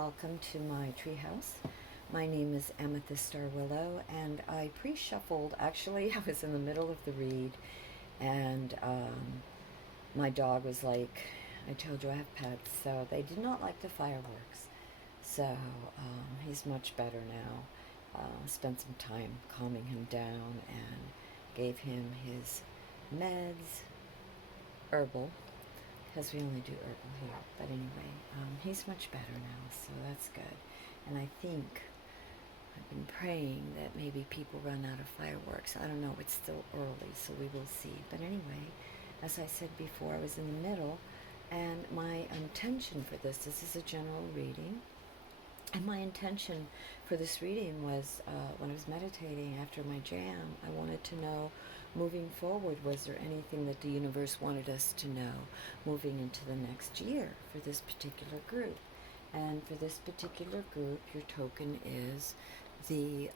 welcome to my treehouse. My name is Amethyst Star Willow, and I pre-shuffled. Actually, I was in the middle of the read, and my dog was like, I told you I have pets, so they did not like the fireworks. So he's much better now. Spent some time calming him down and gave him his meds, herbal, because we only do herbal here. But anyway, he's much better now, so that's good. And I think I've been praying that maybe people run out of fireworks. I don't know, it's still early, so we will see. But anyway, as I said before, I was in the middle, and my intention for this is a general reading. And my intention for this reading was, when I was meditating after my jam, I wanted to know, moving forward, was there anything that the universe wanted us to know moving into the next year for this particular group? And for this particular group, your token is the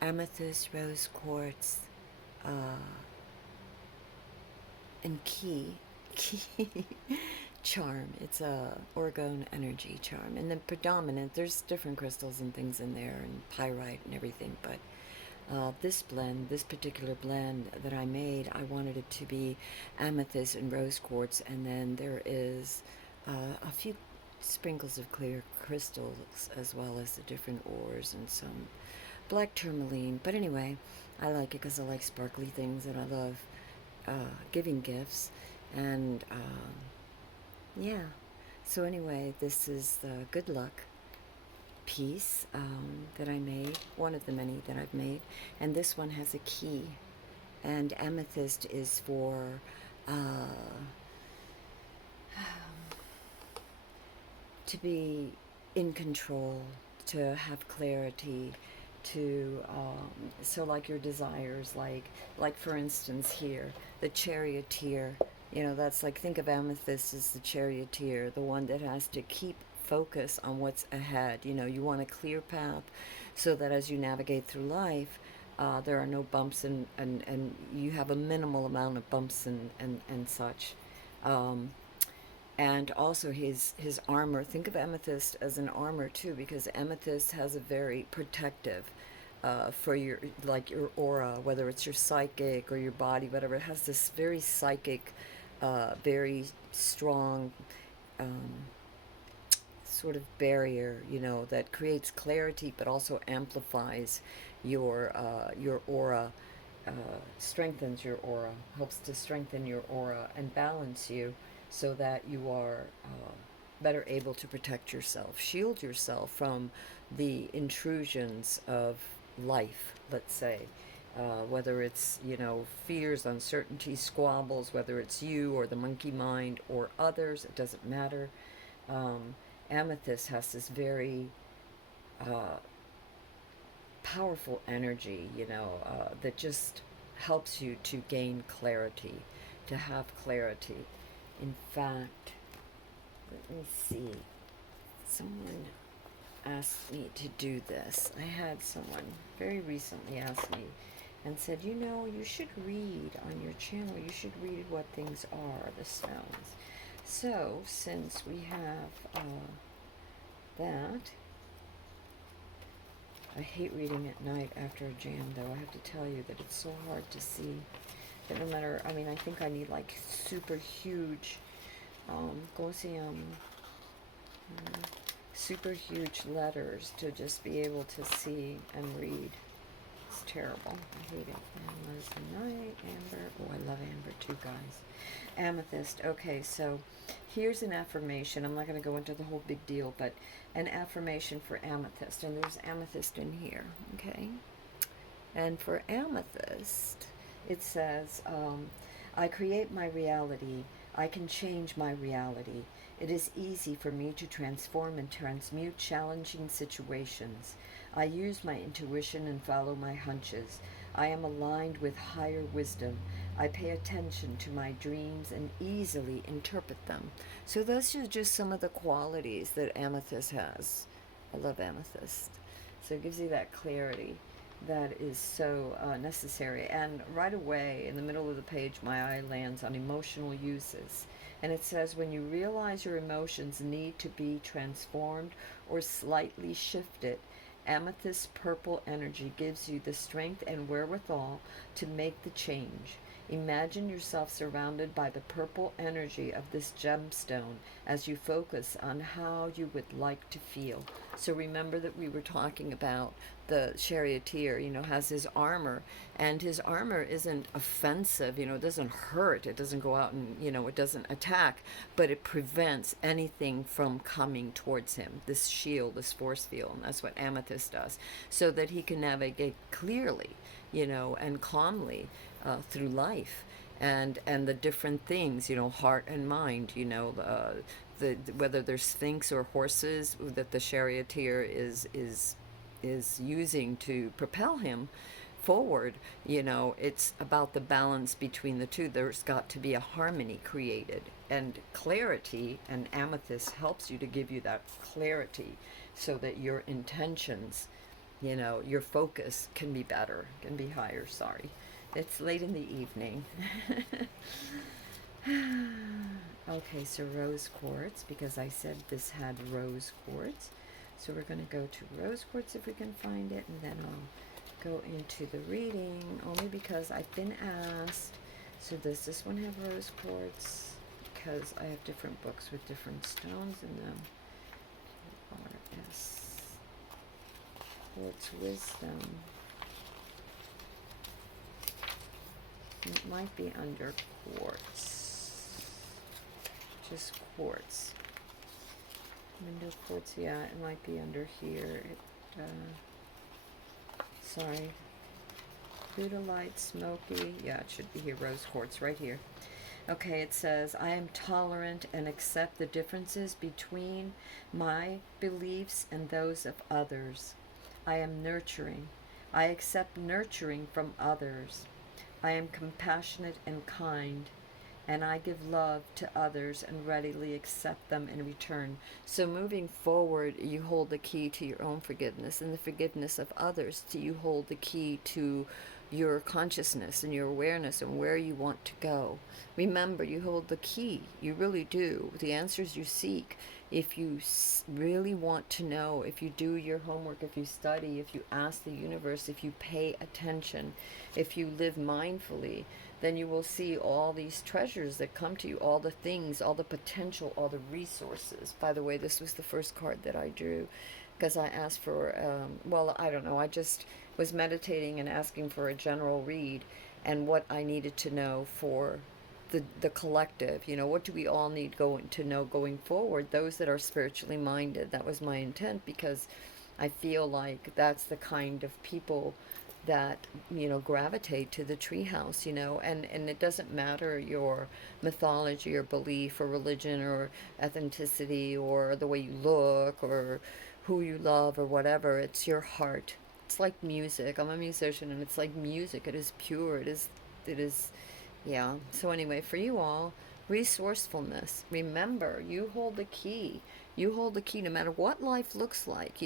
Amethyst, Rose Quartz, and key charm. It's a Orgone energy charm, and the predominant, there's different crystals and things in there, and pyrite and everything, but this particular blend that I made, I wanted it to be amethyst and rose quartz, and then there is a few sprinkles of clear crystals, as well as the different ores and some black tourmaline. But anyway, I like it because I like sparkly things, and I love giving gifts, and yeah. So anyway, this is the good luck piece that I made, one of the many that I've made, and this one has a key, and amethyst is for to be in control, to have clarity, to so like your desires, like for instance here, the charioteer, you know, that's like, think of amethyst as the charioteer, the one that has to keep focus on what's ahead. You know, you want a clear path so that as you navigate through life, there are no bumps, and you have a minimal amount of bumps and such. And also his armor, think of amethyst as an armor too, because amethyst has a very protective for your, like your aura, whether it's your psychic or your body, whatever. It has this very psychic, very strong sort of barrier, you know, that creates clarity but also amplifies your aura, strengthens your aura, helps to strengthen your aura and balance you, so that you are better able to protect yourself, shield yourself from the intrusions of life, let's say. Whether it's, you know, fears, uncertainty, squabbles, whether it's you or the monkey mind or others, it doesn't matter. Amethyst has this very powerful energy, you know, that just helps you to gain clarity, to have clarity. In fact, let me see. Someone asked me to do this. I had someone very recently ask me and said, you know, you should read on your channel, you should read what things are, the sounds. So, since we have that, I hate reading at night after a jam, though. I have to tell you that it's so hard to see that no matter, I mean, I think I need like super huge, super huge letters to just be able to see and read. It's terrible. I hate it. Amber's night, amber. Oh, I love amber too, guys. Amethyst. Okay, so here's an affirmation. I'm not going to go into the whole big deal, but an affirmation for amethyst. And there's amethyst in here, okay? And for amethyst, it says, I create my reality. I can change my reality. It is easy for me to transform and transmute challenging situations. I use my intuition and follow my hunches. I am aligned with higher wisdom. I pay attention to my dreams and easily interpret them. So those are just some of the qualities that amethyst has. I love amethyst. So it gives you that clarity that is so necessary. And right away, in the middle of the page, my eye lands on emotional uses. And it says, when you realize your emotions need to be transformed or slightly shifted, amethyst purple energy gives you the strength and wherewithal to make the change. Imagine yourself surrounded by the purple energy of this gemstone as you focus on how you would like to feel. So remember that we were talking about the charioteer, has his armor, and his armor isn't offensive, it doesn't hurt, it doesn't go out and, it doesn't attack, but it prevents anything from coming towards him. This shield, this force field, and that's what amethyst does, so that he can navigate clearly, and calmly through life, and the different things, heart and mind, the whether there's sphinx or horses that the charioteer is using to propel him forward. It's about the balance between the two. There's got to be a harmony created, and clarity, and amethyst helps you to give you that clarity so that your intentions, your focus can be better, can be higher. Sorry, it's late in the evening. Okay, so rose quartz, because I said this had rose quartz. So we're going to go to rose quartz if we can find it, and then I'll go into the reading, only because I've been asked. So does this one have rose quartz? Because I have different books with different stones in them. QRS. Quartz wisdom. It might be under quartz. Just quartz. Window quartz, yeah, it might be under here. Sorry. Budolite, smoky. Yeah, it should be here. Rose quartz, right here. Okay, it says, I am tolerant and accept the differences between my beliefs and those of others. I am nurturing. I accept nurturing from others. I am compassionate and kind, and I give love to others and readily accept them in return. So moving forward, you hold the key to your own forgiveness and the forgiveness of others. So you hold the key to your consciousness and your awareness and where you want to go. Remember, you hold the key. You really do. The answers you seek. If you really want to know, if you do your homework, if you study, if you ask the universe, if you pay attention, if you live mindfully, then you will see all these treasures that come to you, all the things, all the potential, all the resources. By the way, this was the first card that I drew because I asked for, well, I don't know, I just was meditating and asking for a general read and what I needed to know for the collective. What do we all need to know going forward? Those that are spiritually minded. That was my intent, because I feel like that's the kind of people that gravitate to the treehouse, and it doesn't matter your mythology or belief or religion or ethnicity or the way you look or who you love or whatever. It's your heart. It's like music. I'm a musician, and it's like music. It is pure. It is yeah. So anyway, for you all, resourcefulness. Remember, you hold the key. You hold the key no matter what life looks like,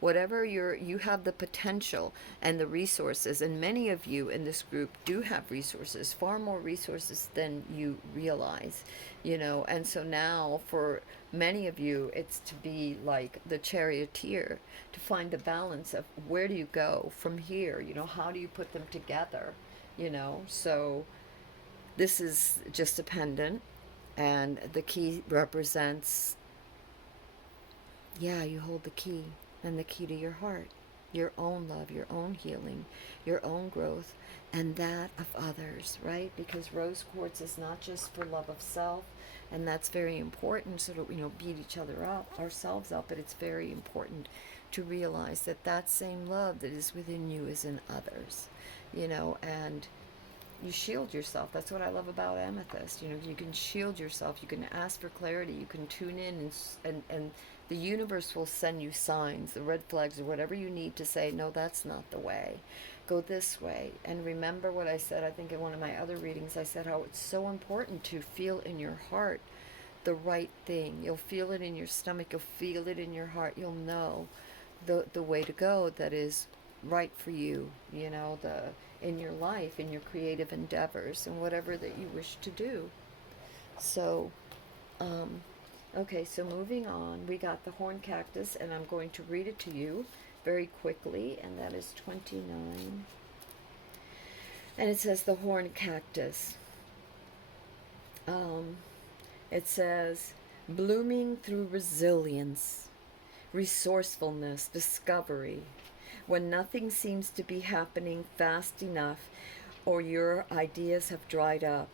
whatever you have the potential and the resources. And many of you in this group do have resources, far more resources than you realize, And so now for many of you, it's to be like the charioteer, to find the balance of where do you go from here, how do you put them together, So this is just a pendant, and the key represents, you hold the key, and the key to your heart, your own love, your own healing, your own growth, and that of others, right? Because rose quartz is not just for love of self, and that's very important, so that we don't beat ourselves up, but it's very important to realize that that same love that is within you is in others, and you shield yourself. That's what I love about amethyst. You can shield yourself. You can ask for clarity. You can tune in, and the universe will send you signs, the red flags, or whatever you need to say, no, that's not the way. Go this way. And remember what I said, I think in one of my other readings, I said how it's so important to feel in your heart the right thing. You'll feel it in your stomach. You'll feel it in your heart. You'll know the way to go that is right for you, in your life, in your creative endeavors, and whatever that you wish to do. So Okay, so moving on, we got the horn cactus, and I'm going to read it to you very quickly, and that is 29. And it says the horn cactus. It says, blooming through resilience, resourcefulness, discovery. When nothing seems to be happening fast enough or your ideas have dried up,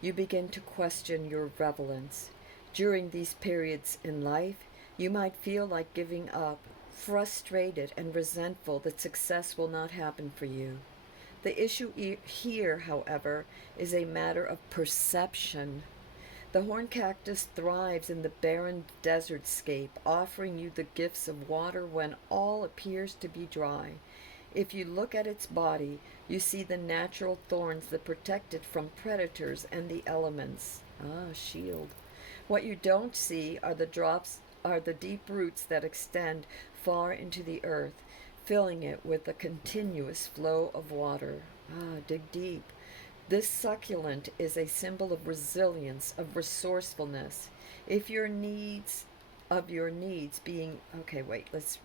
you begin to question your relevance. During these periods in life, you might feel like giving up, frustrated and resentful that success will not happen for you. The issue here, however, is a matter of perception. The horn cactus thrives in the barren desert scape, offering you the gifts of water when all appears to be dry. If you look at its body, you see the natural thorns that protect it from predators and the elements. Ah, shield. What you don't see are the deep roots that extend far into the earth, filling it with a continuous flow of water. Ah, dig deep. This succulent is a symbol of resilience, of resourcefulness. If your needs being, okay, wait, let's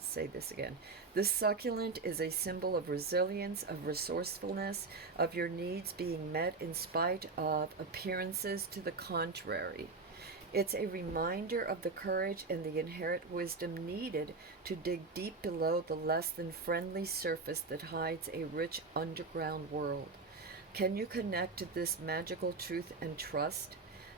say this again. This succulent is a symbol of resilience, of resourcefulness, of your needs being met in spite of appearances to the contrary. It's a reminder of the courage and the inherent wisdom needed to dig deep below the less than friendly surface that hides a rich underground world. Can you connect to this magical truth and trust?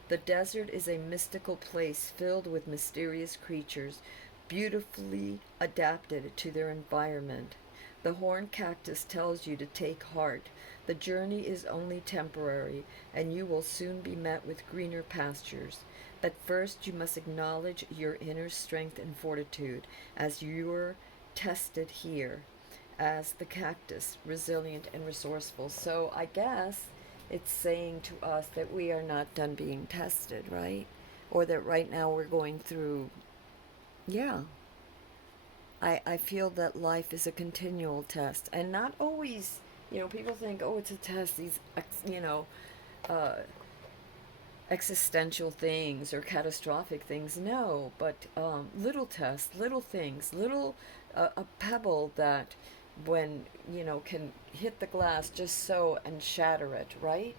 The desert is a mystical place filled with mysterious creatures, beautifully adapted to their environment. The horn cactus tells you to take heart. The journey is only temporary, and you will soon be met with greener pastures. But first you must acknowledge your inner strength and fortitude as you're tested here as the cactus, resilient and resourceful. So I guess it's saying to us that we are not done being tested, right? Or that right now we're going through, yeah. I feel that life is a continual test, and not always, people think, oh, it's a test, these, uh, existential things or catastrophic things. No, but little tests, little things, a pebble that when can hit the glass just so and shatter it, right?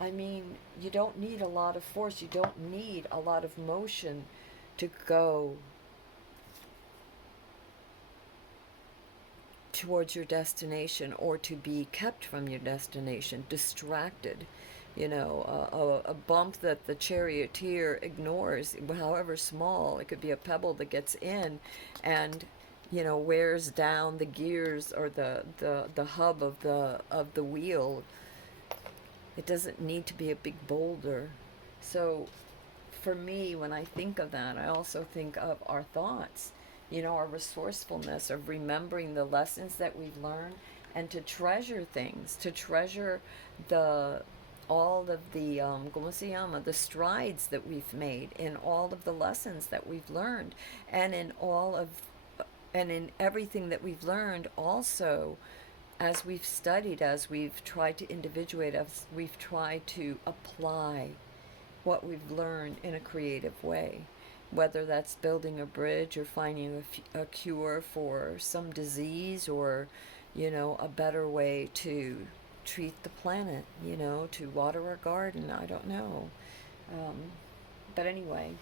I mean, you don't need a lot of force, you don't need a lot of motion to go towards your destination, or to be kept from your destination, distracted. A bump that the charioteer ignores, however small. It could be a pebble that gets in and wears down the gears or the hub of the wheel. It doesn't need to be a big boulder. So for me, when I think of that, I also think of our thoughts, our resourcefulness of remembering the lessons that we've learned, and to treasure things, to treasure all of the ¿cómo se llama? The strides that we've made in all of the lessons that we've learned, and in everything that we've learned also, as we've studied, as we've tried to individuate, as we've tried to apply what we've learned in a creative way, whether that's building a bridge or finding a cure for some disease, or a better way to treat the planet, to water our garden. I don't know. But anyway,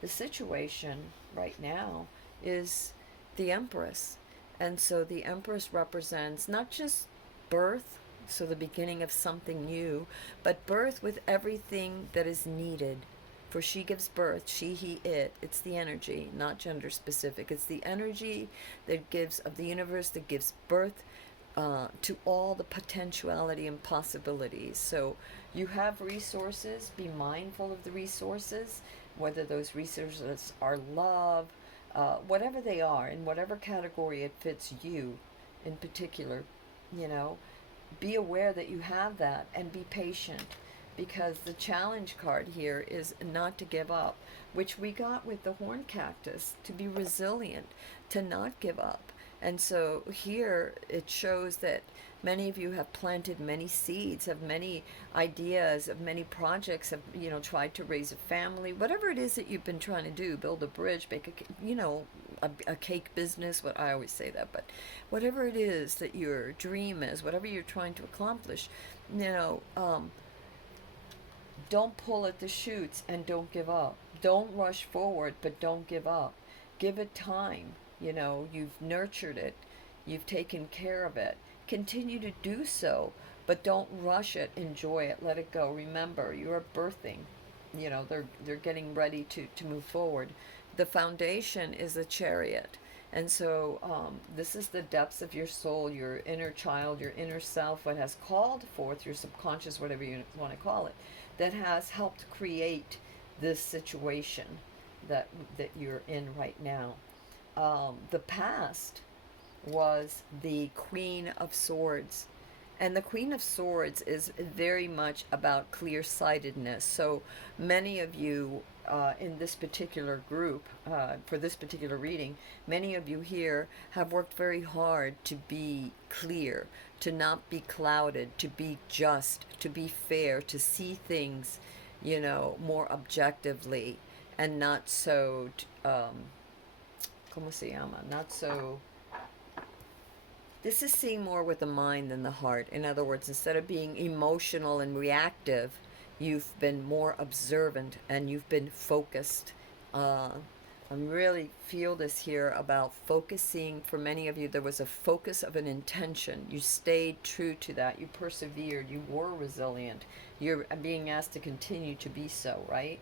the situation right now is the Empress. And so the Empress represents not just birth, so the beginning of something new, but birth with everything that is needed. For she gives birth, she, he, it. It's the energy, not gender specific. It's the energy that gives, of the universe, that gives birth to all the potentiality and possibilities. So you have resources, be mindful of the resources, whether those resources are love, whatever they are, in whatever category it fits you in particular, be aware that you have that, and be patient, because the challenge card here is not to give up, which we got with the horn cactus, to be resilient, to not give up, And so here it shows that many of you have planted many seeds, have many ideas, of many projects, have, you know, tried to raise a family, whatever it is that you've been trying to do, build a bridge, make a, you know, a cake business, what I always say that, but whatever it is that your dream is, whatever you're trying to accomplish, you know, don't pull at the shoots and don't give up. Don't rush forward, but don't give up. Give it time. You know, you've nurtured it, you've taken care of it. Continue to do so, but don't rush it. Enjoy it. Let it go. Remember, you are birthing. You know, they're getting ready to move forward. The foundation is the chariot. And so this is the depths of your soul, your inner child, your inner self, what has called forth your subconscious, whatever you want to call it, that has helped create this situation that you're in right now. The past was the Queen of Swords. And the Queen of Swords is very much about clear sightedness. So many of you in this particular group, for this particular reading, many of you here have worked very hard to be clear, to not be clouded, to be just, to be fair, to see things, you know, more objectively and not so, ¿cómo se llama? Not so. This is seeing more with the mind than the heart. In other words, instead of being emotional and reactive, you've been more observant and you've been focused. I really feel this here about focusing. For many of you, there was a focus of an intention. You stayed true to that. You persevered. You were resilient. You're being asked to continue to be so, right?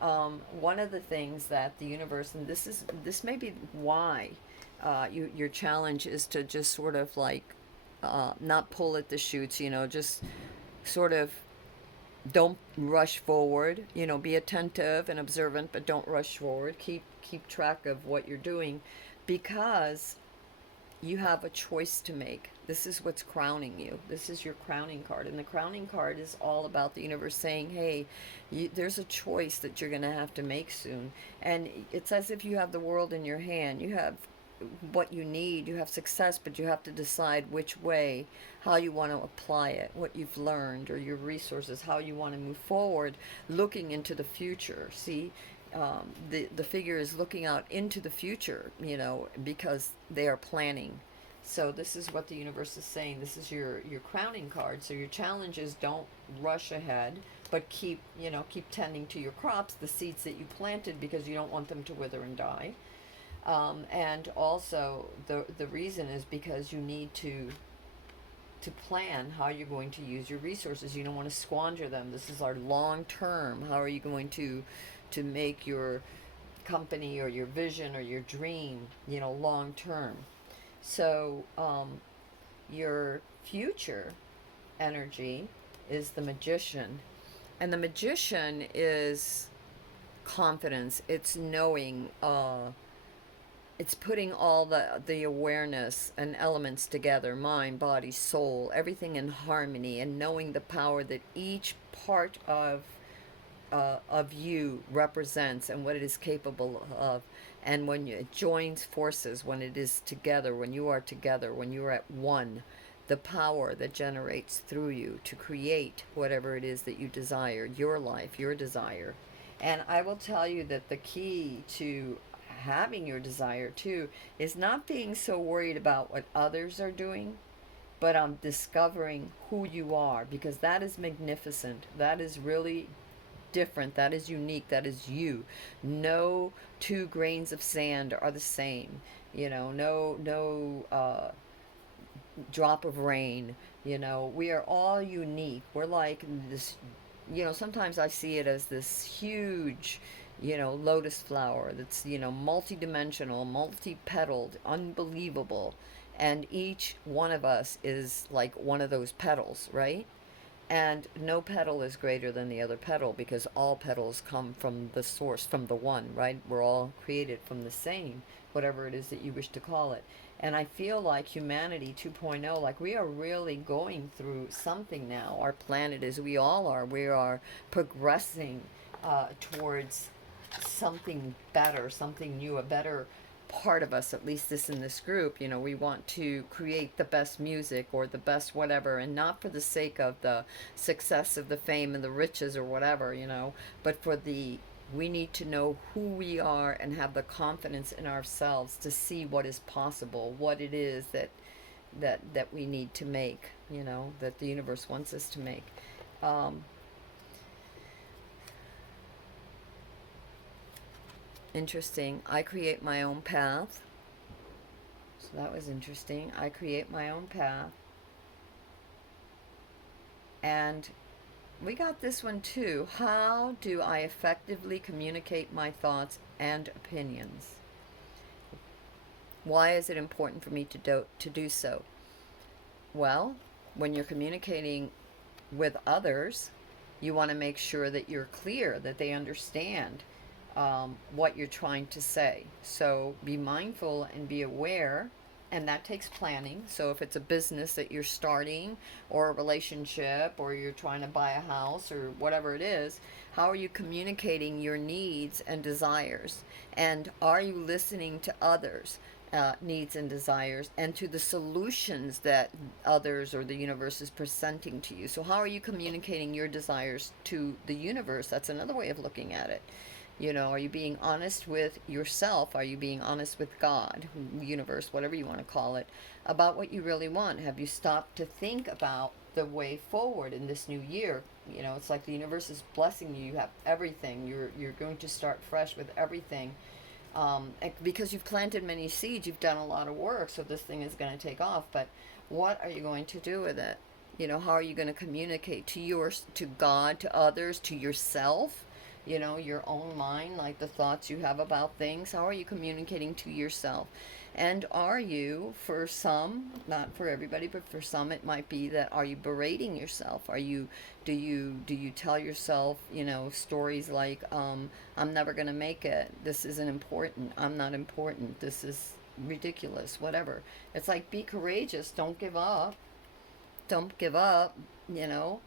One of the things that the universe, and this may be why your challenge is to just sort of like not pull at the shoots, you know, just sort of don't rush forward, you know, be attentive and observant, but don't rush forward. Keep track of what you're doing, because you have a choice to make. This is what's crowning you. This is your crowning card. And the crowning card is all about the universe saying, hey, there's a choice that you're going to have to make soon. And it's as if you have the world in your hand. You have what you need. You have success, but you have to decide which way, how you want to apply it, what you've learned, or your resources, how you want to move forward, looking into the future. See, the figure is looking out into the future, you know, because they are planning. So this is what the universe is saying. This is your crowning card. So your challenge is don't rush ahead, but keep tending to your crops, the seeds that you planted, because you don't want them to wither and die. And also the reason is because you need to plan how you're going to use your resources. You don't want to squander them. This is our long term. How are you going to make your company or your vision or your dream, you know, long term? So your future energy is the Magician. And the Magician is confidence. It's knowing, it's putting all the awareness and elements together, mind, body, soul, everything in harmony, and knowing the power that each part of you represents and what it is capable of. And when it joins forces, when it is together, when you are together, when you are at one, the power that generates through you to create whatever it is that you desire, your life, your desire. And I will tell you that the key to having your desire too is not being so worried about what others are doing, but on discovering who you are, because that is magnificent. That is really different. That is unique. That is you. No two grains of sand are the same. You know, no drop of rain. You know, we are all unique. We're like this, you know, sometimes I see it as this huge, you know, lotus flower that's, you know, multi-dimensional, multi-petaled, unbelievable. And each one of us is like one of those petals, right? And no petal is greater than the other petal, because all petals come from the source, from the one, right? We're all created from the same, whatever it is that you wish to call it. And I feel like humanity 2.0, like we are really going through something now. Our planet, as we all are, we are progressing towards something better, something new, a better part of us, at least this in this group, you know, we want to create the best music or the best whatever, and not for the sake of the success of the fame and the riches or whatever, you know, but for the, we need to know who we are and have the confidence in ourselves to see what is possible, what it is that we need to make, you know, that the universe wants us to make. Um, Interesting. I create my own path. So that was interesting. I create my own path. And we got this one too. How do I effectively communicate my thoughts and opinions? Why is it important for me to do so? Well, when you're communicating with others, you want to make sure that you're clear, that they understand what you're trying to say. So be mindful and be aware, and that takes planning. So if it's a business that you're starting, or a relationship, or you're trying to buy a house, or whatever it is, how are you communicating your needs and desires? And are you listening to others? Needs and desires, and to the solutions that others or the universe is presenting to you. So how are you communicating your desires to the universe? That's another way of looking at it. You know, are you being honest with yourself? Are you being honest with God, universe, whatever you want to call it, about what you really want? Have you stopped to think about the way forward in this new year? You know, it's like the universe is blessing you. You have everything. You're going to start fresh with everything. Because you've planted many seeds, you've done a lot of work, so this thing is going to take off. But what are you going to do with it? You know, how are you going to communicate to God, to others, to yourself? You know, your own mind, like the thoughts you have about things. How are you communicating to yourself? And are you, for some, not for everybody, but for some it might be that, are you berating yourself? Do you tell yourself, you know, stories like, I'm never going to make it, this isn't important, I'm not important, this is ridiculous, whatever. It's like, be courageous, don't give up. Don't give up, you know.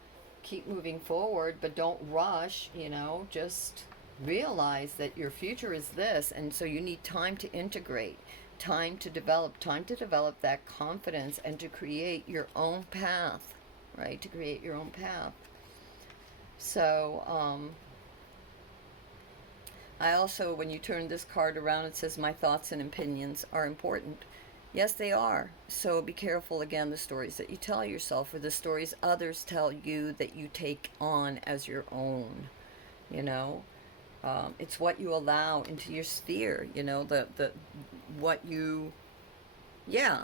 Keep moving forward, but don't rush, you know. Just realize that your future is this, and so you need time to integrate, time to develop that confidence, and to create your own path, right? To create your own path. So, I also, when you turn this card around, it says, my thoughts and opinions are important. Yes, they are. So be careful, again, the stories that you tell yourself, or the stories others tell you that you take on as your own. You know, it's what you allow into your sphere. You know, what you, yeah.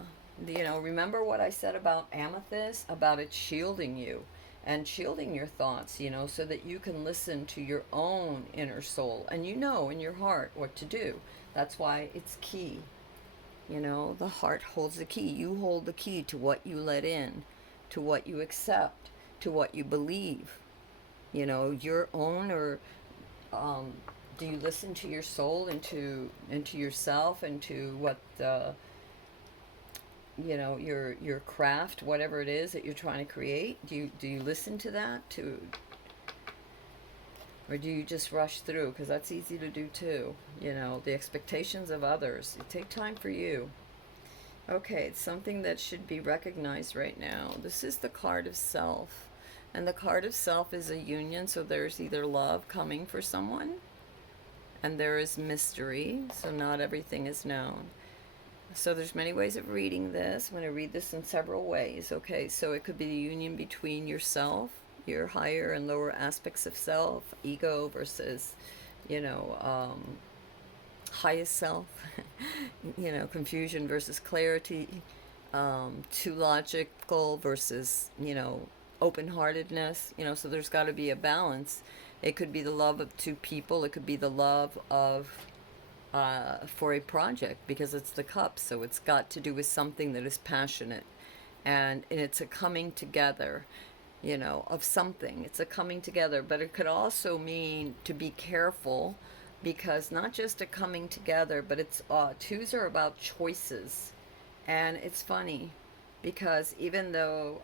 You know, remember what I said about Amethyst, about it shielding you and shielding your thoughts, you know, so that you can listen to your own inner soul, and you know in your heart what to do. That's why it's key. You know, the heart holds the key. You hold the key to what you let in, to what you accept, to what you believe. You know, your own, or do you listen to your soul, into yourself, into what you know, your craft, whatever it is that you're trying to create? Do you listen to that, or do you just rush through? Because that's easy to do too. You know, the expectations of others. You take time for you. Okay, it's something that should be recognized right now. This is the card of self. And the card of self is a union, so there's either love coming for someone, and there is mystery, so not everything is known. So there's many ways of reading this. I'm going to read this in several ways. Okay, so it could be the union between yourself, your higher and lower aspects of self, ego versus, you know, highest self, you know, confusion versus clarity, too logical versus, you know, open-heartedness, you know, so there's got to be a balance. It could be the love of two people. It could be the love of, for a project, because it's the cup, so it's got to do with something that is passionate, and it's a coming together, you know, of something. It's a coming together, but it could also mean to be careful, because not just a coming together, but it's twos are about choices. And it's funny because even though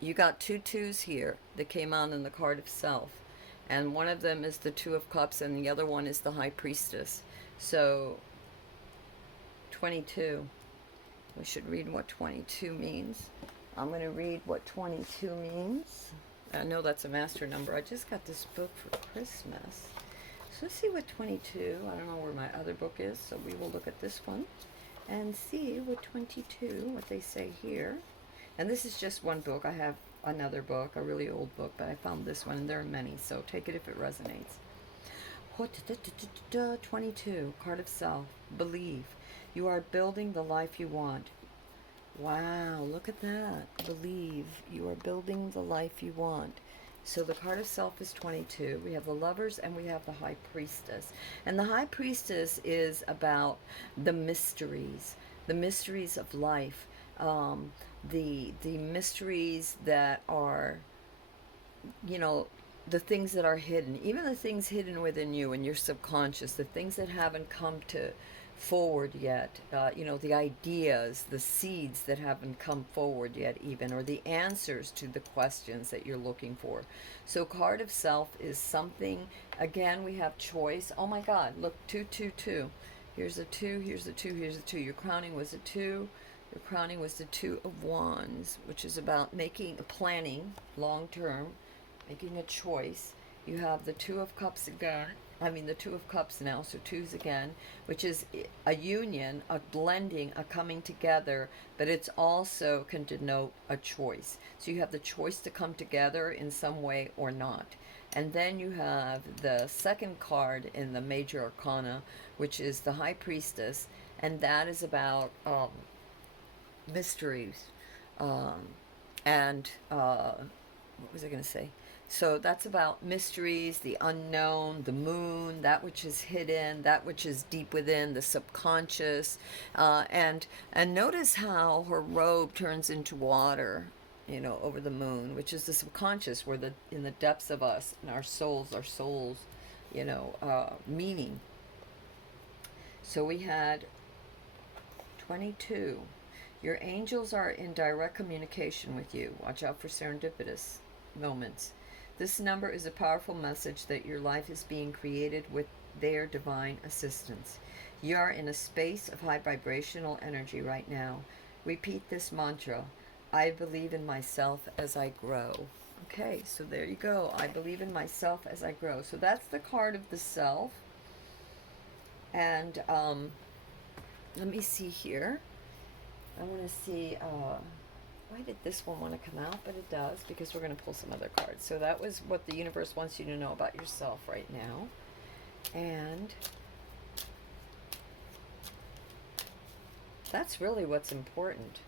you got two twos here that came out in the card of self, And one of them is the Two of Cups, and the other one is the High Priestess. So 22. We should read what 22 means. I'm going to read what 22 means. I know that's a master number. I just got this book for Christmas. So let's see what 22, I don't know where my other book is, so we will look at this one and see what 22, what they say here. And this is just one book. I have another book, a really old book, but I found this one, and there are many, so take it if it resonates. 22, card of self. Believe. You are building the life you want. Wow, look at that. Believe. You are building the life you want. So the card of self is 22. We have the Lovers and we have the High Priestess. And the High Priestess is about the mysteries of life, the mysteries that are, you know, the things that are hidden, even the things hidden within you and your subconscious, the things that haven't come to forward yet, you know, the ideas, the seeds that haven't come forward yet even, or the answers to the questions that you're looking for. So card of self is something, again, we have choice. Oh my God, look, 222. Here's a 2, here's a 2, here's a 2. Your crowning was a 2. Your crowning was the 2 of Wands, which is about making, planning, long term, making a choice. You have the 2 of Cups again. I mean the 2 of Cups now, so 2s again, which is a union, a blending, a coming together, but it's also can denote a choice. So you have the choice to come together in some way or not. And then you have the second card in the Major Arcana, which is the High Priestess, and that is about mysteries. And what was I going to say? So that's about mysteries, the unknown, the moon, that which is hidden, that which is deep within, the subconscious. And notice how her robe turns into water, you know, over the moon, which is the subconscious, where in the depths of us and our souls, you know, meaning. So we had 22. Your angels are in direct communication with you. Watch out for serendipitous moments. This number is a powerful message that your life is being created with their divine assistance. You are in a space of high vibrational energy right now. Repeat this mantra. I believe in myself as I grow. Okay, so there you go. I believe in myself as I grow. So that's the card of the self. And let me see here. I want to see... why did this one want to come out? But it does, because we're going to pull some other cards. So that was what the universe wants you to know about yourself right now. And that's really what's important.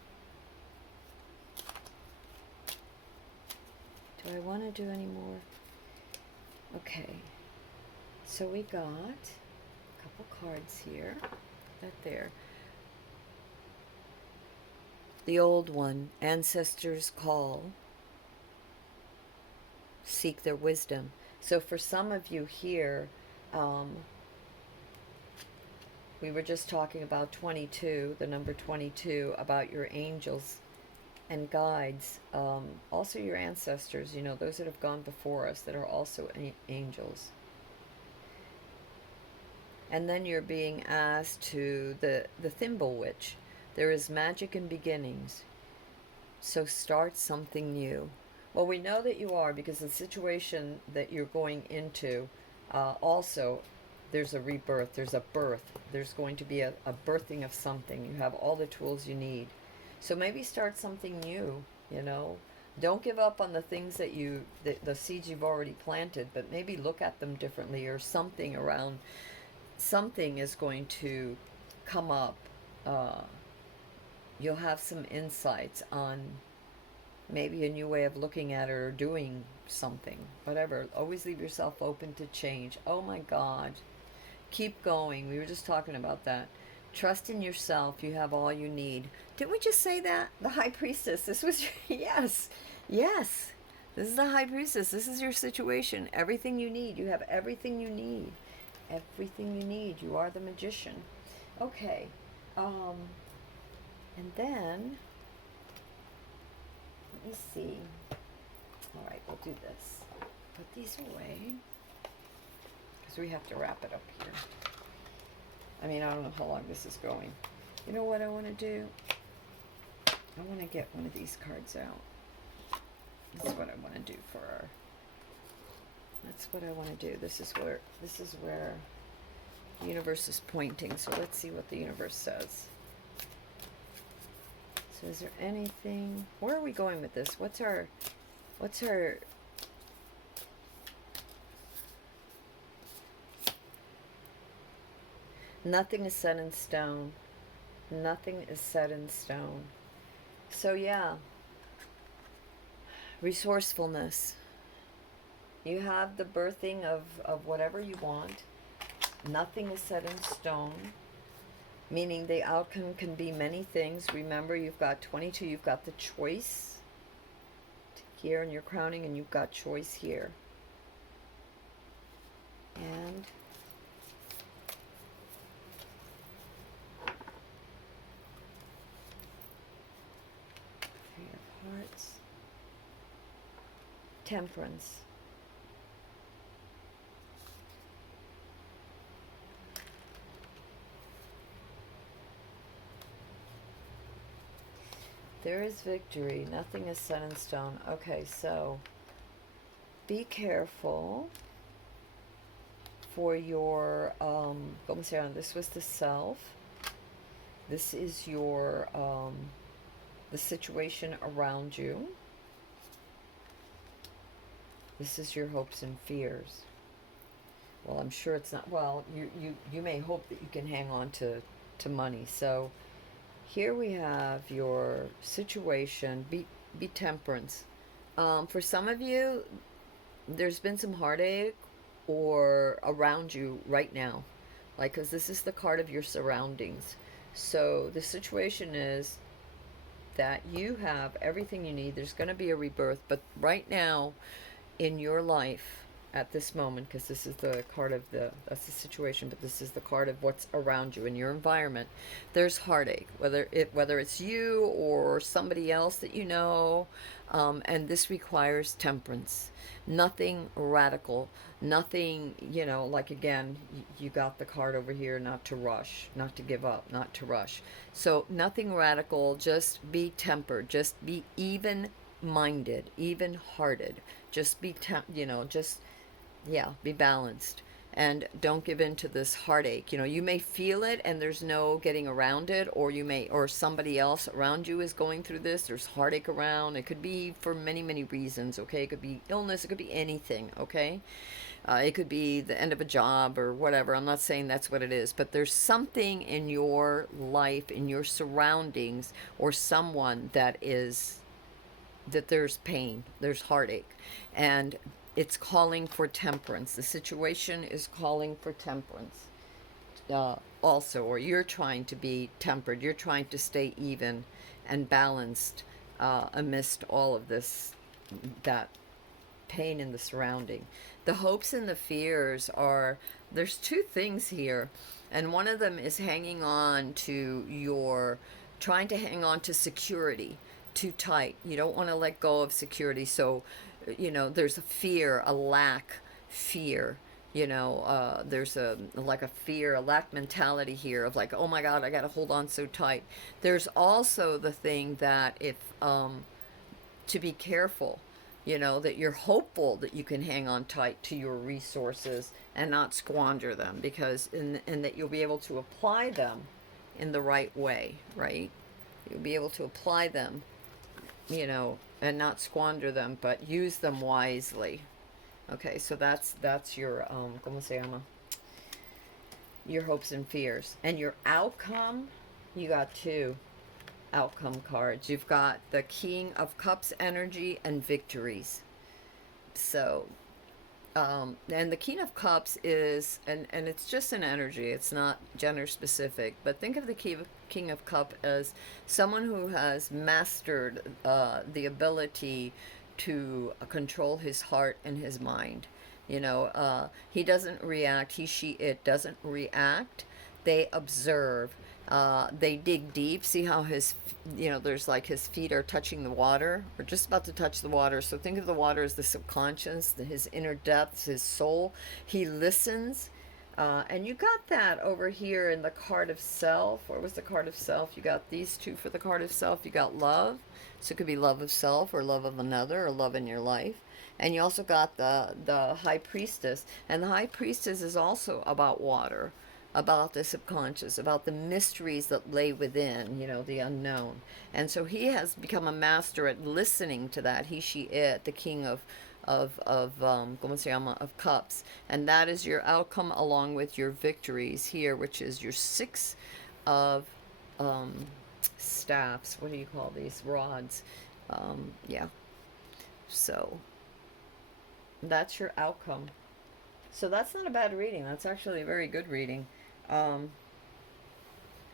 Do I want to do any more? Okay. So we got a couple cards here. That there. The old one, ancestors call, seek their wisdom. So for some of you here, we were just talking about 22, the number 22, about your angels and guides, also your ancestors, you know, those that have gone before us that are also angels. And then you're being asked to the Thimble Witch. There is magic in beginnings, so start something new. Well, we know that you are, because the situation that you're going into, also, there's a rebirth, there's a birth, there's going to be a birthing of something. You have all the tools you need. So maybe start something new, you know. Don't give up on the things that the seeds you've already planted, but maybe look at them differently, or something around, something is going to come up. You'll have some insights on maybe a new way of looking at it or doing something, whatever. Always leave yourself open to change. Oh my God. Keep going. We were just talking about that. Trust in yourself. You have all you need. Didn't we just say that? The High Priestess. This was, yes, yes. This is the High Priestess. This is your situation. Everything you need. You have everything you need. Everything you need. You are the magician. Okay. And then, let me see. All right, we'll do this. put these away because we have to wrap it up here. I mean, I don't know how long this is going. You know what I want to do? I want to get one of these cards out. That's what I want to do for our... That's what I want to do. This is where the universe is pointing. So let's see what the universe says. So is there anything... Where are we going with this? What's our... Nothing is set in stone. Nothing is set in stone. So yeah, resourcefulness. You have the birthing of whatever you want. Nothing is set in stone, meaning the outcome can be many things. Remember, you've got 22, you've got the choice here in your crowning, and you've got choice here. And Three of Hearts. Temperance. There is victory. Nothing is set in stone. Okay, so be careful for your, this was the self. This is your, the situation around you. This is your hopes and fears. Well, I'm sure it's not, well, you may hope that you can hang on to money. So here we have your situation. Be temperance. For some of you, there's been some heartache or around you right now. Like, because this is the card of your surroundings. So the situation is that you have everything you need. There's going to be a rebirth. But right now in your life, at this moment, because this is the card of that's the situation, but this is the card of what's around you in your environment, there's heartache, whether it's you or somebody else that you know, and this requires temperance. Nothing radical, nothing, like, again, you got the card over here, not to rush, not to give up, not to rush. So nothing radical, just be tempered, just be even-minded, even-hearted, just be be balanced, and don't give in to this heartache. You may feel it and there's no getting around it, or somebody else around you is going through this. There's heartache around. It could be for many, many reasons, okay? It could be illness, it could be anything, okay? It could be the end of a job or whatever. I'm not saying that's what it is, but there's something in your life, in your surroundings, or someone that there's pain, there's heartache, and it's calling for temperance. The situation is calling for temperance also, or you're trying to be tempered. You're trying to stay even and balanced amidst all of this, that pain in the surrounding. The hopes and the fears are, there's two things here, and one of them is hanging on to trying to hang on to security too tight. You don't want to let go of security. So there's a fear, a lack fear, there's a fear, a lack mentality here of like, oh my God, I got to hold on so tight. There's also the thing that if, to be careful, that you're hopeful that you can hang on tight to your resources and not squander them, because, and that you'll be able to apply them in the right way, right? You'll be able to apply them, and not squander them, but use them wisely. Okay, so that's your ¿cómo se llama? Your hopes and fears. And your outcome, you got two outcome cards. You've got the King of Cups energy and victories. So and the King of Cups is, and it's just an energy, it's not gender specific, but think of the King of Cup as someone who has mastered the ability to control his heart and his mind. He doesn't react, he, she, it doesn't react. They observe. They dig deep. See how his, there's like his feet are touching the water, or just about to touch the water. So think of the water as the subconscious, his inner depths, his soul. He listens. And you got that over here in the card of self. Where was the card of self? You got these two for the card of self. You got love. So it could be love of self or love of another or love in your life. And you also got the high priestess. And the high priestess is also about water, about the subconscious, about the mysteries that lay within, the unknown. And so he has become a master at listening to that. He, she, it, the king ¿cómo se llama? Of cups. And that is your outcome along with your victories here, which is your six of staffs. What do you call these? Rods. Yeah. So that's your outcome. So that's not a bad reading. That's actually a very good reading. And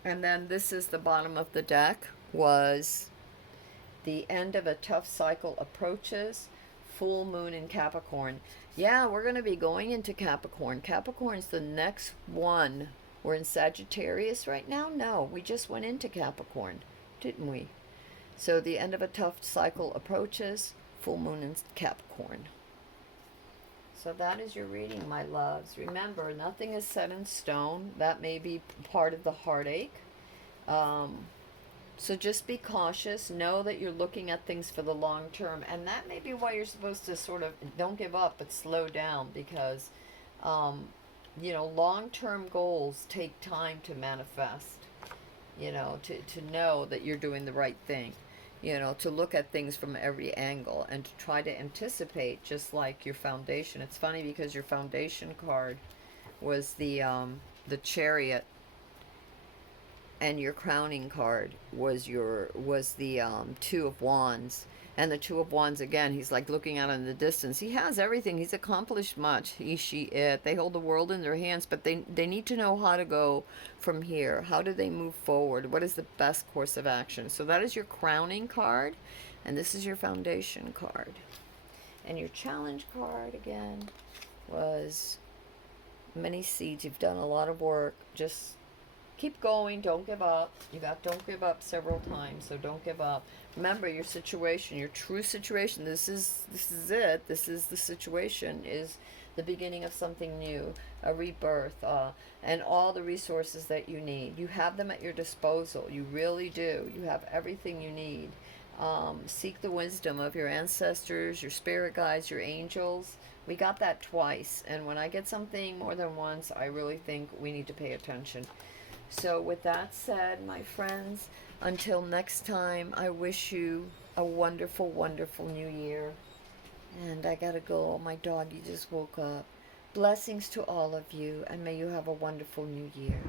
then this is the bottom of the deck, was the end of a tough cycle approaches, full moon in Capricorn. Yeah, we're going to be going into Capricorn. Capricorn's the next one. We're in Sagittarius right now? No, we just went into Capricorn, didn't we? So the end of a tough cycle approaches, full moon in Capricorn. So that is your reading, my loves. Remember, nothing is set in stone. That may be part of the heartache. So just be cautious. Know that you're looking at things for the long term. And that may be why you're supposed to sort of, don't give up, but slow down. Because, long-term goals take time to manifest. To know that you're doing the right thing. To look at things from every angle and to try to anticipate, just like your foundation. It's funny because your foundation card was the Chariot, and your crowning card was the Two of Wands. And the Two of Wands, again, he's like looking out in the distance. He has everything. He's accomplished much. He, she, it. They hold the world in their hands, but they need to know how to go from here. How do they move forward? What is the best course of action? So that is your crowning card, and this is your foundation card. And your challenge card, again, was many seeds. You've done a lot of work. Just keep going. Don't give up. You got don't give up several times, so don't give up. Remember your situation, your true situation. This is it. This is the situation, is the beginning of something new, a rebirth, and all the resources that you need. You have them at your disposal. You really do. You have everything you need. Seek the wisdom of your ancestors, your spirit guides, your angels. We got that twice, and when I get something more than once, I really think we need to pay attention. So with that said, my friends, until next time, I wish you a wonderful, wonderful new year. And I gotta go. My doggy just woke up. Blessings to all of you, and may you have a wonderful new year.